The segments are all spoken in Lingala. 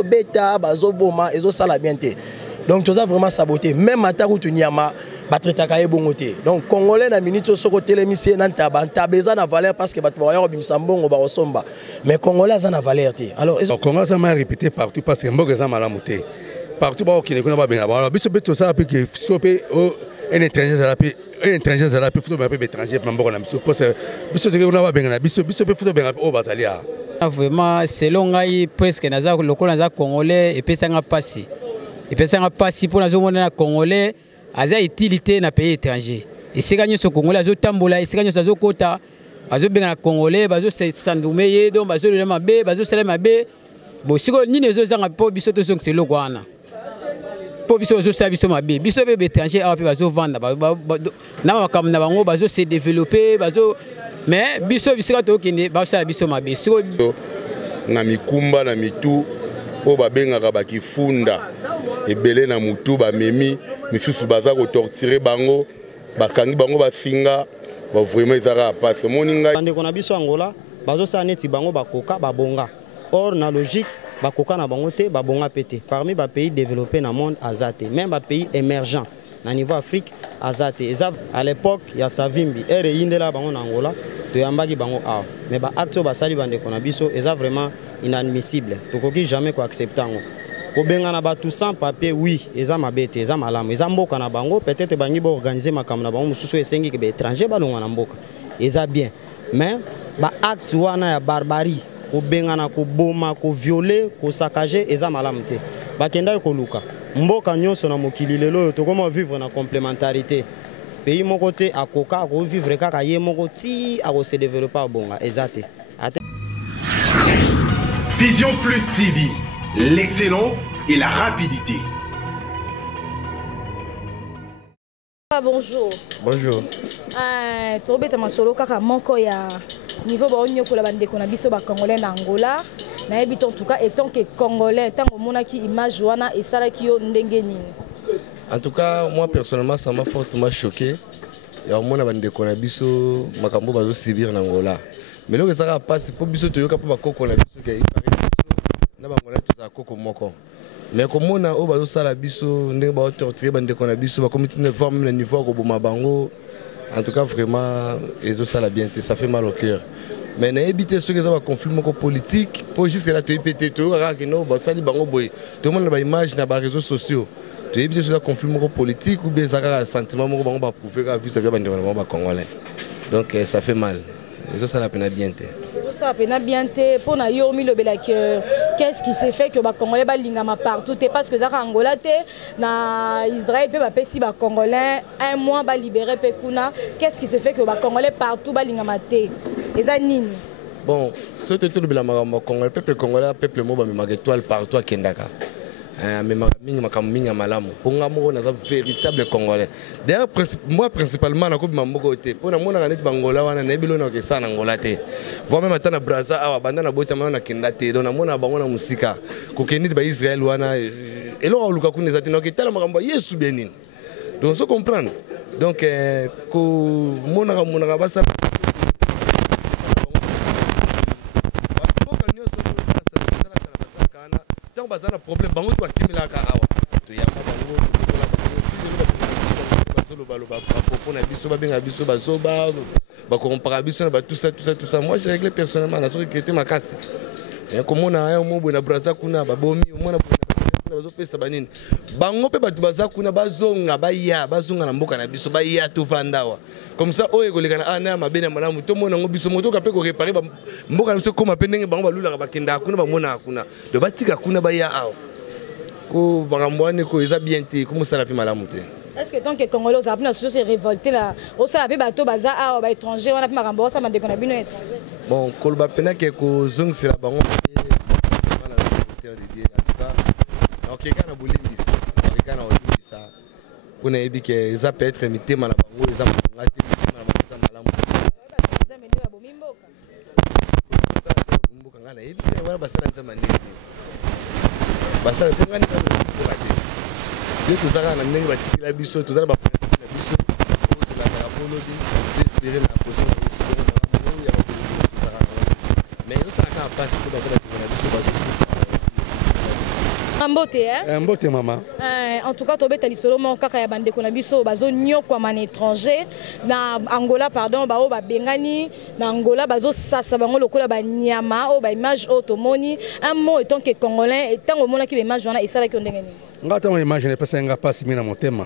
beta bazo boma ezo sala bien te. Donc tout ça vraiment saboté. Même à Taroutou Niama, batreta kaye bongote. Donc Congolais na minute soko télémisé nan taba tabeza na valeur parce que batwa yo bimsambongo ba osomba. Mais Congolais za na valeur te. Alors Congolais ça m'a répété partout parce que mboka za malamuté. Partout ba okine kuna ba benga. Alors biso beto ça pe que sope un étranger za la pe futo ba pe étranger pa mboka na biso parce que biso te kuna ba benga na biso pe futo benga o bazalia. Vraiment selon ngai presque naza lokola naza Congolais et pesa nga passer. Et puis ça n'a pas si pour la zone congolais a des utilités dans pays étranger. Et c'est gagné ce congolais a des tambola, et c'est gagné ce quota, a des bien congolais, a des sandoumé, donc a des mabé, a des salamabe. Bon si on n'y ne zo zanga po biso to c'est le guana. Po biso zo sa biso mabé, biso be étranger a pu bazo vendre, na comme na bango bazo se développer, bazo mais biso biso to kine ba sa biso mabé. Si na mikumba na mitu po babengaka bakifunda ebele na mutu bamemi misusu baza ko torturer bango bakangi bango basinga ba vraiment ezaka passe moninga bande kona biso Angola bazo sa neti bango bakoka babonga or na logique bakoka na bango te babonga pété parmi ba pays développés na monde azate même ba pays émergents na niveau Afrique azate à l'époque ya Savimbi ere yindela bango na Angola to yambaki bango a mais ba acte basali bande kona biso eza vraiment inadmissible tokoki jamais ko accepter ngo ko benga na batu sans papier oui eza mabete eza malamu eza mboka na bango peut-être bangi ba organiser makam na bango mususu esengi ke be étranger balonga na mboka eza bien mais ba acte wana ya barbarie ko benga na ko boma ko violer ko saccager eza malamu te bakenda ko luka mboka nyonso na mokili lelo to comment vivre na complémentarité pays moko te akoka ko vivre kaka ye moko ti a ko se développer bonga eza te. Vision Plus TV, l'excellence et la rapidité. Bonjour. Bonjour. Tobeta masolo kaka moko ya niveau ba onyo ko la bande ko na biso ba congolais na Angola. Na ebito en tout cas étant que congolais tant mona ki image wana et sala ki yo ndenge nini. En tout cas moi personnellement ça m'a fortement choqué. Ya mona bande ko na biso makambo bazo subir na Angola. Mais là, ça va passer pour biso toyoka pour bakoko na biso ke na bangola tuza koko moko. Mais comme on a au bazo sala biso ndenge ba torturer bande ko na biso ba comité de forme le niveau ko boma bango. En tout cas vraiment ezo sala bien ça fait mal au cœur. Mais na éviter ce que ça va conflit moko politique pour jusqu'à là to péter to ka que no ba sali bango boy. Tout le monde ba image na ba réseaux sociaux. To éviter ce conflit moko politique ou bien ça ka sentiment moko bango ba prouver ka vu ça que bande ko ba congolais. Donc ça fait mal. Ça la peine bien te. Ça la peine bien te. Pour na yo mi lobela que qu'est-ce qui s'est fait que ba congolais ba lingama partout te parce que ça Angola te na Israël pe ba pesi ba congolais un mois ba libérer pe kuna qu'est-ce qui s'est fait que ba congolais partout ba lingama te. Eza nini? Bon, ce que tu lobela ma congolais peuple congolais peuple mo ba me étoile partout à Kendaka. Mais ma malamu pour moi véritable congolais d'ailleurs moi principalement na ko mamboko te pour moi na net bangola wana na bilona ke sana ngola te voit même atana braza awa banda na bota na kenda te donc na mona bango na musika ko kenit ba Israël wana elo luka kuneza te no ke tala makambo yesu benin donc so comprendre donc ko mona ba sa bazana problème bango to akimela ka awa to yamba bango to la biso ba benga biso bazoba ba compara biso ba tout ça moi j'ai réglé personnellement na truc qui était ma casse et comme on a un mot na braza kuna ba bomi mona bazo pesa banini bango pe batu baza kuna bazonga bazonga na mboka na biso baya to vandawa comme ça oye kolekana ana mabena malamu to mona ngo biso moto ka pe ko réparer mboka na biso koma pe ndenge bango balula ba kenda kuna ba mona kuna do batika kuna baya awo ko bangamwane ko eza bien te ko musala pe malamu te. Est-ce que tant que Congolais ont appris à se révolter là, au sein de bateau bazar à ba étranger, on a pu marambo ça m'a dit qu'on a bien étranger. Bon, kolba pena que ko zong c'est la bango OK kana bulimbisa kana olimbisa kuna ebi ke za peut être mité mana bango eza ngati mana bango malamu za meni ba bomimboka bomimboka ngana ebi ke wana basala nzama nini basala ngani ka bomimboka te ye tozaka na ndenge batikila biso tozala ba principe na biso de la rapologie d'espérer la position de ce que ya ba tozaka mais ça ka passe ko basala na biso bazo Mbote, hein? Mbote, maman. En tout cas, tu as dit mon kaka ya bande konabiso bazo nyoko comme un étranger na Angola pardon ba o ba bengani na Angola bazo sasa bango lokola ba nyama o ba image automoni un mot étant que congolais étant au monde qui image wana esala ki ndengeni. Ngata mo image ne pesa nga pasi mina motema.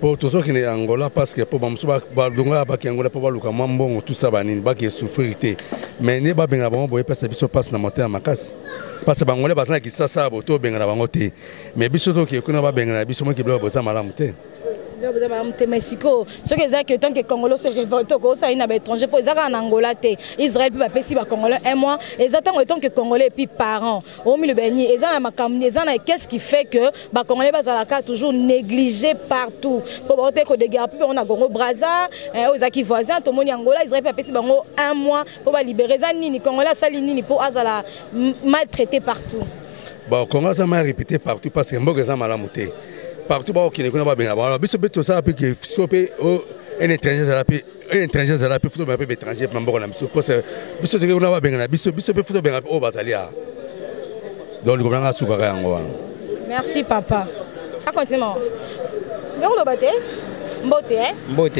Pour tous ceux qui sont en Angola parce que pour bamsuba ba dunga ba ki Angola pour ba luka mbongo tout ça ba nini ba ki souffrir té. Mais ne ba benga bango boye pesa biso passe na motema makasi. Parce que bangolais basana ki sasa boto benga na bango té. Mais biso to ki kuna ba benga na biso mo ki blo boza malamu té. Mexico, ce que c'est que tant que Congolais se révolte, ça il a étranger pour ils en Angola, Israël puis pas si Congolais un mois, ils attendent autant que Congolais puis parents. Au milieu béni, ils ont ma combinaison, qu'est-ce qui fait que Congolais bazalaka toujours négligé partout. Pour porter que des gars puis on a Congo Brazza, aux acquis voisins, tout le monde Angola, Israël puis pas si bango un mois pour libérer ça ni Congolais ça ni pour azala maltraité partout. Bon, Congolais ça m'a répété partout parce que mboga za malamuté. Partout où il y a des gens qui sont tout ça, puis un étranger, ça peut faire un étranger, parce que merci papa. Continue. Mbote, hein? Mbote.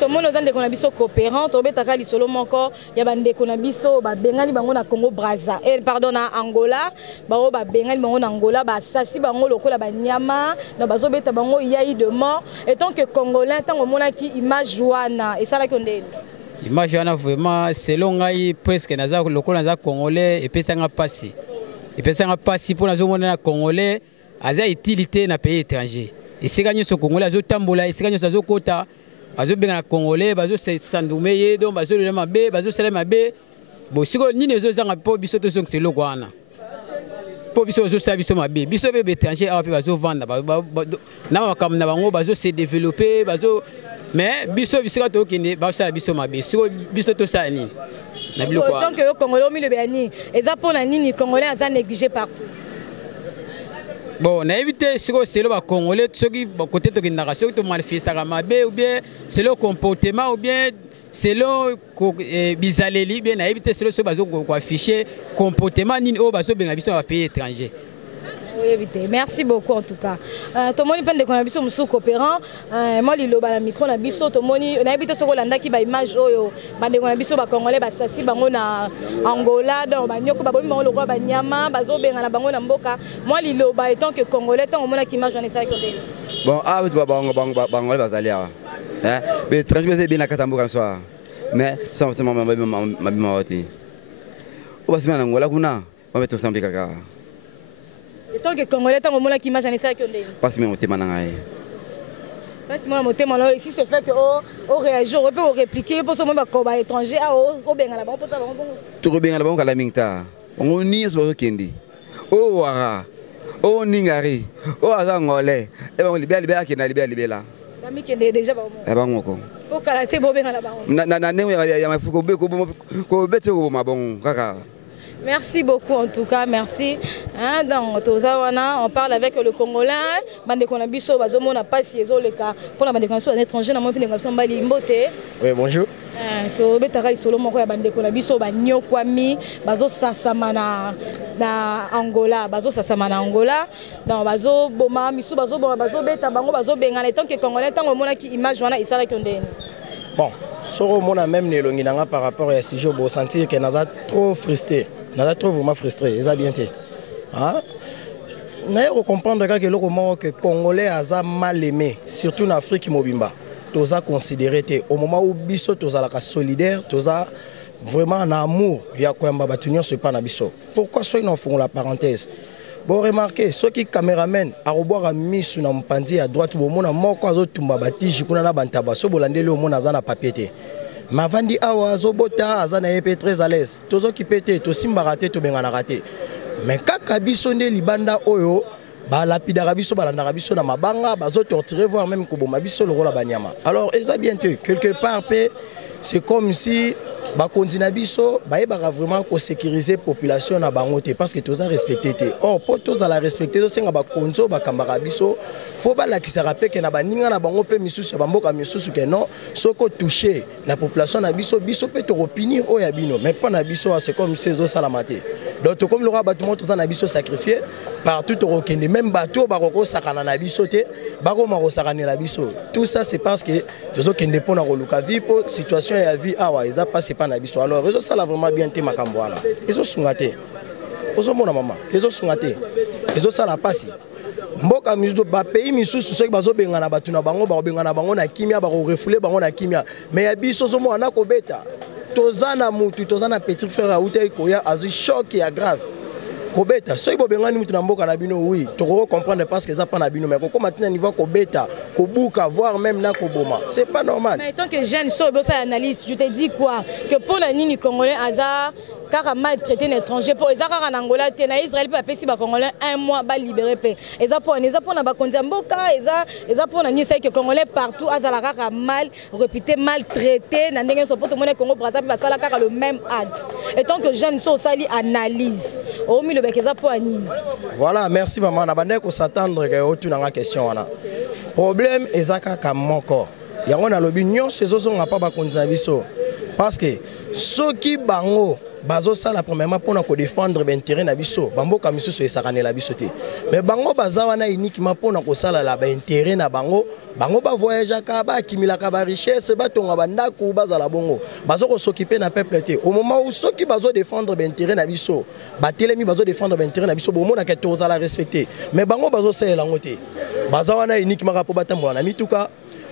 Tout le monde nous a dit qu'on a biso coopérant, tout le monde a dit solo moko, il y a bande qu'on a biso, ba bengani bango na Congo Brazza, pardon na Angola, ba o ba bengani bango na Angola, ba sasi bango lokola ba nyama, na bazo beta bango yai de mort, et tant que Congolais, tant au mona qui image joana, et ça là qu'on dit. Image joana vraiment selon ngai presque naza lokola naza Congolais et puis ça nga passi. Et puis ça nga passi pour nazo mona na Congolais, aza utilité na pays étranger. Et si gagné ce Congolais, azo tambola, et si gagné ce kota, azo benga Congolais, bazo sandoumeye, donc bazo le mabe, bazo sele mabe. Bon, si ni les autres ont pas biso to c'est le guana. Pour biso zo sa biso mabe, biso be étranger a pe bazo vendre, na comme na bango bazo se développer, bazo mais biso to kine bazo sa biso mabe. Si biso to sa ni. Na bilo quoi. Donc le Congolais au milieu béni, et ça pour la nini Congolais aza négligé partout. Bon, on a évité ce que c'est le Congolais, ceux qui côté de la nation, qui manifestent ou bien c'est le comportement, ou bien c'est le bizarrerie, bien on a évité ce que c'est affiché comportement ni au baso bien habitué à pays étranger. Merci beaucoup en tout cas. Tout le monde peut de biso musu coopérant. Moi lilo ba micro na biso tout le monde na habité ce Rolanda qui ba image oyo ba de na biso ba Congolais ba sasi bango na Angola donc ba nyoko ba bomi bango lokwa ba nyama bazo benga na bango na mboka. Moi lilo ba étant que Congolais tant au monde qui image on est ça que bon ah oui bango bazali hein mais étranger bien na katamboka soir mais ça c'est ma bimawati o basi na Angola kuna ba metto sambi kaka. Et tant que Congolais, tant que moi qui imagine ça que passe mon thème nangaye. Passe mon thème là ici c'est fait que on réagit, on peut répliquer pour ce moment ba étranger ah au benga là-bas pour ça bon. Tu benga là-bas kala mingta. On ni so kendi. O wara. O ningari. O azangole. E ba libela kena libela. Dami kende déjà ba. E ba ngoko. O kala te bo benga là-bas. Na ne ya mafuko be ko bete ko mabon kaka. Merci beaucoup en tout cas, merci. Hein, dans Tozawana, on parle avec le Congolais. Bande Konabiso, Bazomo n'a pas si les cas. Pour la bande Konabiso, un étranger, dans mon pays, nous Bali Mbote. Oui, bonjour. To betara isolo moko ya bande Konabiso, Banyo Kwami, Bazo Sasamana na Angola, Bazo Sasamana Angola. Dans Bazo Boma, Misu Bazo Boma, Bazo Beta, Bango, Bazo Bengana, tant que Congolais, tant au monde qui image, on a Isala Kondé. Bon, sur le monde même Nelonginanga par rapport à ce jour, vous sentir que nous avons trop frustré. Nous avons trop vraiment frustré, et ça bien été. Nous avons comprendre que le Congolais a mal aimé, surtout en Afrique mobimba. Nous avons considéré au moment où biso nous avons solidaire, nous avons vraiment un amour. Il y a quoi m'abatunion ce pas na biso. Pourquoi ceux qui font la parenthèse? Bon remarquez, ceux qui caméramen à reboire à mis sur un pandi à droite, au monde à mort quand ils tombent bâti, je connais la bantaba, so bolandé le monde à papier. Mais avant dit awa zobota azana épé très à l'aise. Tozo qui pété, to simba raté, to bengana raté. Mais kaka biso ne libanda oyo, ba lapidara biso balandara biso na mabanga, bazo torturer voir même ko bomba biso le rola banyama. Alors eza bientôt quelque part c'est comme si ba kontina biso ba eba vraiment ko sécuriser population na bangote parce que toza respecter té. Or pour toza la respecter to senga ba konzo ba kambara biso, faut ba la ki se rappelle que na ba ninga na bango pe misusu ba mboka misusu que non, soko toucher la population na biso biso peut te opinion o ya bino, mais pas na biso c'est comme si zo salamate. donc comme le roi bâtiment tous en abisso sacrifié partout au Kenya même bateau baroko sakana na biso te bako maro sakana la biso tout ça c'est parce que tozo kende pona ko luka vie pour situation ya vie awa eza passé pas na biso alors réseau ça la vraiment bien te makambo wana ezo sungate ozo mona mama ezo sungate ezo ça la passe mboka mizo ba pays misusu soki bazo benga na batu na bango ba benga na bango na kimia ba ko refoule bango na kimia mais ya biso zo mona ko beta tozana mutu tozana petit frère a uta ikoya azu choc ya grave kobeta soki bobengani mutu na mboka na bino oui toko comprendre parce que ça pas na bino mais ko maintenant niveau kobeta kobuka voire même na koboma c'est pas normal. Mais tant que jeune so bo ça analyse je te dis quoi que pour la nini congolais hasard car maltraité un étranger pour les arabes en Angola te na Israël peut passer ba congolais un mois ba libérer paix et ça pour na ba kondia mboka et ça pour na ni c'est que congolais partout azala kaka mal réputé maltraité na ndenge so poto mona Congo Brazzaville ba sala kaka le même acte et tant que jeune so sali analyse au milieu ba keza pour nini. Voilà merci maman na bande ko s'attendre que otu na question wana problème ezaka ka moko yango na lobi nyonso ezozo nga pa ba kondia biso parce que ceux qui bango bazo sala premièrement pour na ko défendre l'intérêt na biso bamboka misusu esakane la biso te mais bango bazawa na uniquement pour na ko sala la ba intérêt na bango bango ba voyager ka ba kimila ka ba richesse ba tonga banda ku bazala bongo bazo ko s'occuper na peuple te au moment où ceux qui bazo défendre l'intérêt na biso ba telemi bazo défendre l'intérêt na biso bomo na ke tozala respecter mais bango bazo sala ngote bazawa na uniquement pour batambola na mituka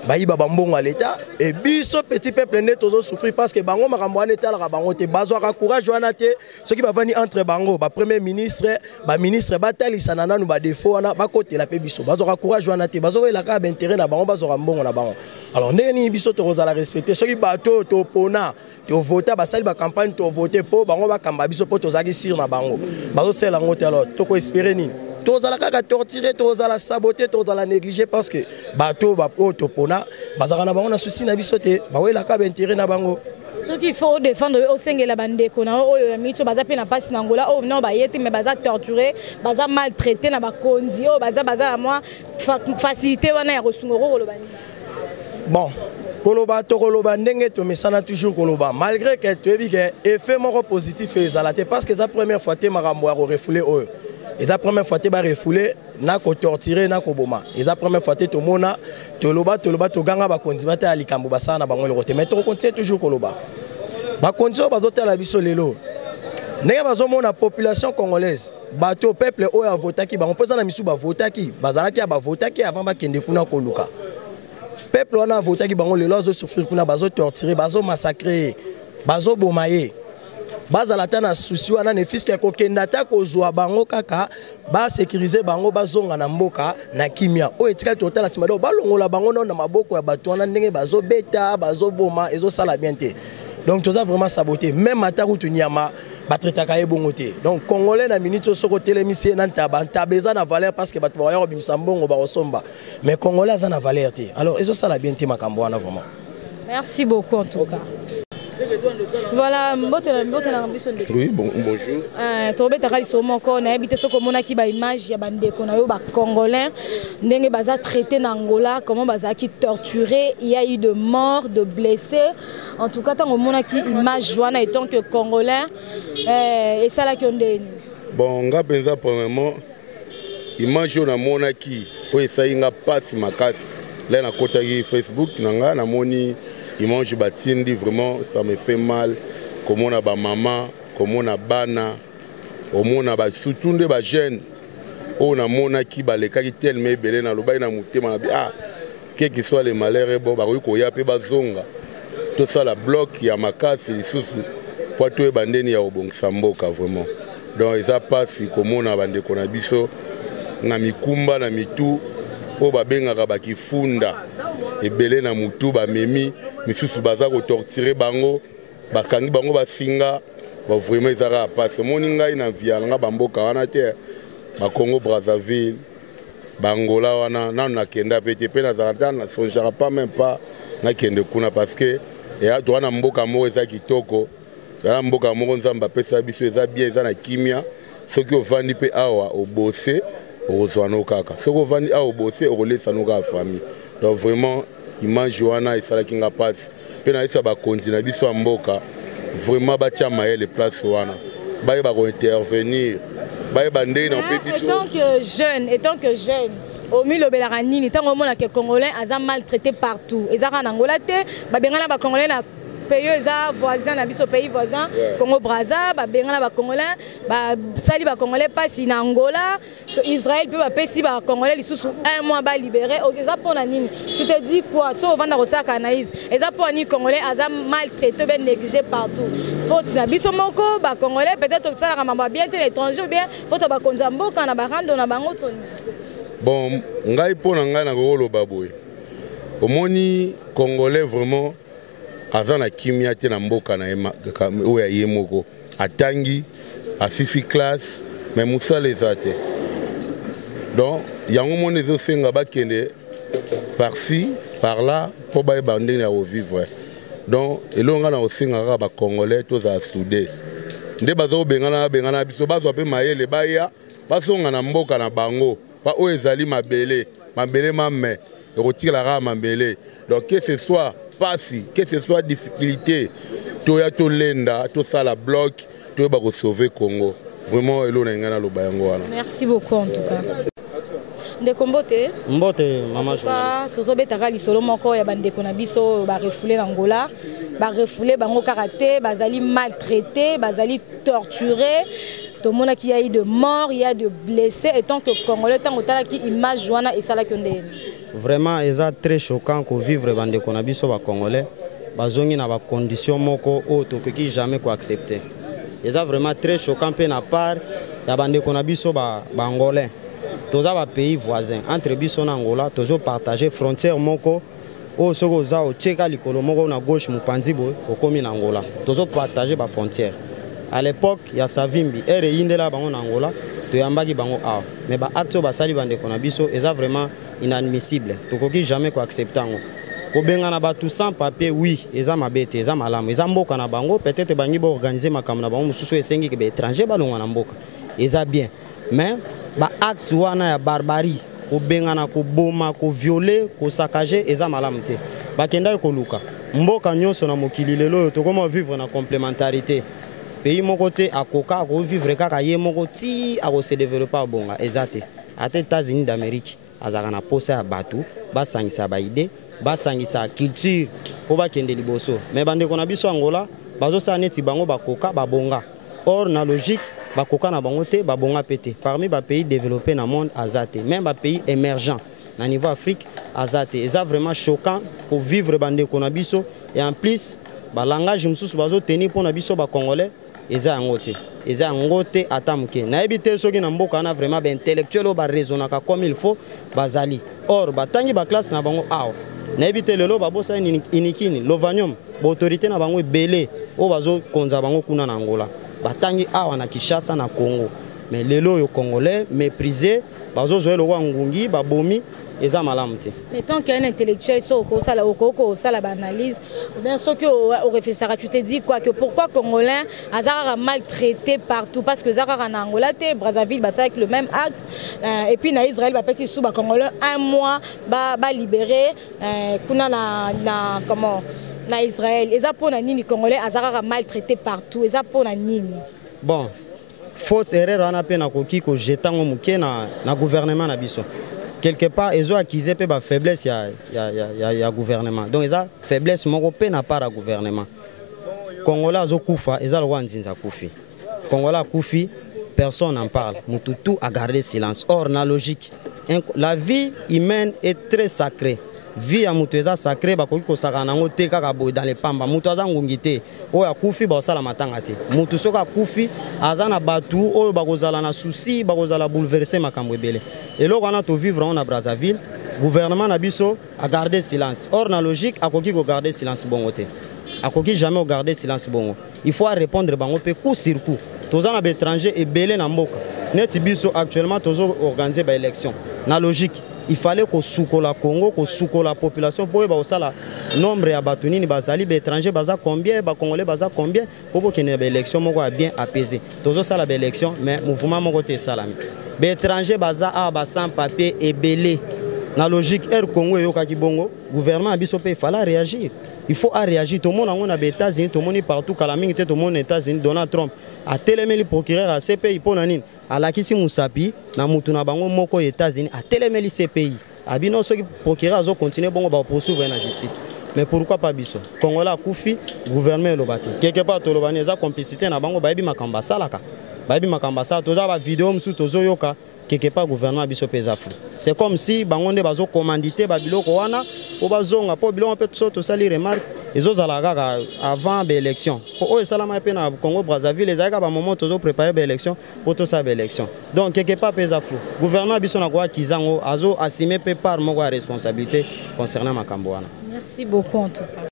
bayiba bambongo à l'état et biso petit peuple net tozo souffrir parce que bango makambo wana etala ka bango te bazwa ka courage wana te ceux qui va venir entre bango ba premier ministre ba ministre batalisa na nanu ba défaut wana ba côté la pe biso bazwa ka courage wana te bazwa la ka intérêt na bango bazwa mbongo na bango alors ndeni biso to rozala respecter ceux qui bato to pona to voter ba sali ba campagne to voter po bango ba kamba biso po to zaki sur na bango bazo sela ngote alors to ko espérer ni tozala kaka torturer tozala saboter tozala négliger parce que bato ba topona bazaka na bango na souci na biso te bawela ka intérêt na bango ceux qui faut défendre au sengela bandeko na oyo mito baza pe na passe na Angola oh non ba yete mais baza torturer baza maltraité na ba konzi oh baza la moi facilité wana ya resungoro kolobani bon koloba to koloba ndenge to mesana toujours koloba malgré que tu ebi que effet moko positif ezala te parce que la première fois te makambo ya ko refouler oyo et la première fois te ba refouler na ko torturer na ko boma et la première fois te to mona to loba to ganga ba konzi bata likambo basana bango le côté mais to continue toujours koloba ba konzi bazote la biso lelo ndenge bazo mona population congolaise bato peuple oyo avotaki bango pesa na misu ba votaki bazalaki ba votaki avant ba kende kuna ko luka peuple wana votaki bango lelo azo souffrir kuna bazo torturer bazo massacrer bazo bomaye bazalata na souci wana ne fiske ko kendata ko zwa bango kaka ba sécuriser bango bazonga na mboka na kimia o etika total sima do balongola bango na maboko ya bato wana ndenge bazo beta bazo boma ezo sala bien te donc toza vraiment saboter même ataku tunyama batretaka ebongo te donc congolais na minute soko télémisé na ntaba eza na valeur parce que bato ba yo bimisa mbongo ba osomba mais congolais za na valeur te alors ezo sala bien te makambo wana vraiment merci beaucoup en tout cas. Voilà, oui, bonjour. Tobeta kali somoko na habité soko mona ki ba image ya bandeko na yo ba congolais ndenge baza traité na Angola comment baza ki torturé il y a eu de morts de blessés en tout cas tant mona ki image wana étant que congolais et ça là qui ondeni bon nga penza premièrement image na mona ki o essayi nga passe makasi là na kota ki Facebook na nga na moni image batindi vraiment ça me fait mal comme on a ba maman comme on a bana comme on a ba surtout des ba jeunes on a mona ki ba le kaki tellement belé na loba na mutema na ah quel que soit les malheurs bon ba ko ya pe ba zonga tout ça la bloc ya makasi lisusu pour tout bandeni ya obongisa mboka vraiment donc ça passe comme on a bande ko na biso na mikumba na mitu o ba bengaka ba kifunda ebele na mutu ba memi misusu baza ko torturer bango bakangi bango basinga ba vraiment ezaka passe moni ngai na via nga bamboka wana te ba Congo Brazzaville bangola wana na na kenda pete pe na zarata na sonjara pas même pas na kende kuna parce que ya to wana mboka mo eza kitoko ya mboka mo nzamba pesa biso eza bien eza na kimia soki ovandi pe awa obose ozwana kaka soki ovandi awa obose olesa no ka famille donc vraiment image wana esalaki nga passe pe na esa bakonzi na biso ya mboka vraiment batia mayele place wana baye ba intervenir baye ba ndenge na pe biso étant que jeune au milieu de la nini tant au monde que congolais a maltraité partout ezaka na Angola te ba bengana ba congolais na pays voisins na biso pays voisin Congo Brazza ba bengana ba congolais ba sali ba congolais pas na Angola Israël peut ba pesi ba congolais lisusu un mois ba libéré eza pona nini je te dis quoi so vanda rosaka analyse eza pona ni congolais aza maltraité ben négligé partout faute na biso moko ba congolais peut-être que ça la mamba bien l'étranger ou bien faute ba konzambo kana ba rando na bango toni bon ngai pona ngai na golo baboy omoni congolais vraiment azana kimia te na mboka na oya ye moko atangi afisi classe mais musala eza te donc yango moni ezosenga bakende par-ci par-là mpo bayeba ndenge ya kovivre donc elonga na kosenga kaka bacongolais tozala soudé nde baza kobengana biso bazwa mpe mayele baya basonga na mboka na bango pa oyo ezali mabele mame ekotikala kaka mabele donc que ce soit pasi, que ce soit difficulté, toya to lenda, to sala bloc, to ba ko sauver Congo. Vraiment elo na ngana lo bayango wana. Merci beaucoup en tout cas. Ndekombote. Mbote mama journaliste. Tozobetaka lisolo moko ya bandeko na biso ba refoulé na Angola, ba refoulé bango karaté, bazali maltraité, bazali torturé. Tout le monde qui a eu de morts, il y a de blessés et tant que Congolais tant que qui image joana et ça la condamne. Vraiment, c'est très choquant que vivre dans des conditions ba Congolais, bazongi na ba conditions moko auto que qui jamais ko accepter. C'est vraiment très choquant pe na part ya bande konabisho ba Angolais. Toza ba pays voisins entre biso na Angola, toujours partager frontière moko o soko za o tcheka likolo moko na gauche mupanzi boy okomi na Angola. Toujours partager ba frontière. À l'époque, il y a Savimbi, et Indela bango na Angola, to yambaki bango a. Mais ba acte ba sali bande konabiso, est vraiment inadmissible. To koki jamais ko accepter ngo. Ko benga na ba tout sans papier, oui, eza mabete, eza malamu, eza mboka na bango, peut-être bangi ba organiser makam na bango mususu esengi ke be étranger balonga na mboka. Eza bien. Mais ba acte wana ya barbarie, ko benga na ko boma, ko violer, ko saccager, eza malamu te. Ba kenda ko luka. Mboka nyonso na mokili lelo to comment vivre na complémentarité. Pays mon côté à coca à vivre kaka ye mon côté à se développer bonga exact à États-Unis d'Amérique azakana poser à bateau basangisa ba idée basangisa culture ko ba kende liboso mais bande kona biso Angola bazo sa neti bango ba coca ba bonga or na logique ba coca na bango te ba bonga pété parmi ba pays développés dans monde azate même ba pays émergents na niveau Afrique azate et ça vraiment choquant pour vivre bande kona biso et en plus ba langage mususu bazo tenir pour na biso ba congolais eza ngote atamuke na ebite soki na mboka na vraiment ba intellectuel ba raisonnaka comme il faut bazali or batangi ba classe na bango awa na ebite lelo babosa inikini lovanium ba autorité na bango ebele o bazo konza bango kuna na Angola batangi awa na Kinshasa na Congo mais lelo yo congolais méprisé bazo zoelo wa ngungi babomi eza malamu te. Mais tant qu'un intellectuel ça la analyse ou bien ce que au réfléchira tu te dis quoi que pourquoi congolais azara maltraité partout parce que zara en Angola te Brazzaville bah ça avec le même acte et puis na Israël bah petit sous bah congolais un mois bah libéré kuna na comment na Israël eza pona nini congolais azara maltraité partout eza pona nini. Bon faute erreur ana pe na koki ko jetango muke na gouvernement na biso. Quelque part, ils ont accusé la faiblesse du gouvernement. Donc, ils ont faiblesse européenne à part le gouvernement. Congolais ont koufa, ils ont le droit de koufi. Congolais koufi, personne n'en parle. Moutoutou a gardé silence. Or, la logique, la vie humaine est très sacrée. Vie à Moutouza sacrée, bakoko sakanango te kaka boy dans les pamba. Moutouza ngungité, oya koufi ba sala matangate. Moutousoka koufi, azana batu, oyo bakozala na souci, bakozala bouleverser makambo ebele. Et là on a to vivre en Brazzaville, gouvernement na biso a gardé silence. Or na logique akoki ko garder silence bongo te. Akoki jamais garder silence bongo. Il faut répondre bango pe coup sur coup. Tozana ba étranger ebele na mboka. Neti biso actuellement tozo organiser ba élection. Na logique il fallait qu'on souko la Congo, qu'on souko la population pour que la nombre ya batunini bazali ba étrangers baza combien, ba congolais baza combien pour que une élection moko bien apaisé. Tozo sala ba élection mais mouvement moko te salami. Ba étrangers baza a ba sans papier et belé. Na logique Air Congo yo ka kibongo, gouvernement biso pe il fallait réagir. Il faut réagir tout le monde on a les États-Unis, tout le monde partout Kalaming tout le monde aux États-Unis Donald Trump atelemeli procureur à CPI pour nanine alakisi musapi na mutu na bango moko États-Unis atelemeli CPI abino soki procureur azo continuer bongo ba poursuivre na justice. Mais pourquoi pas biso Congolais akufi gouvernement lobate quelque part to lobani eza complicité na bango bayebi makamba salaka bayebi makamba sa to da ba vidéo msu tozo yoka quelque part gouvernement biso pesa flou. C'est comme si bango nde bazo commanditer ba biloko wana o bazonga po biloko pe to sali remarque ezozala kaka avant l'élection. Pour eux salama pe na Congo Brazzaville les aka ba moment tozo préparer ba élection pour to sa ba élection. Donc quelque part pesa flou. Gouvernement biso na kwa kizango azo assumer pe par moko responsabilité concernant makambo wana. Merci beaucoup en tout cas.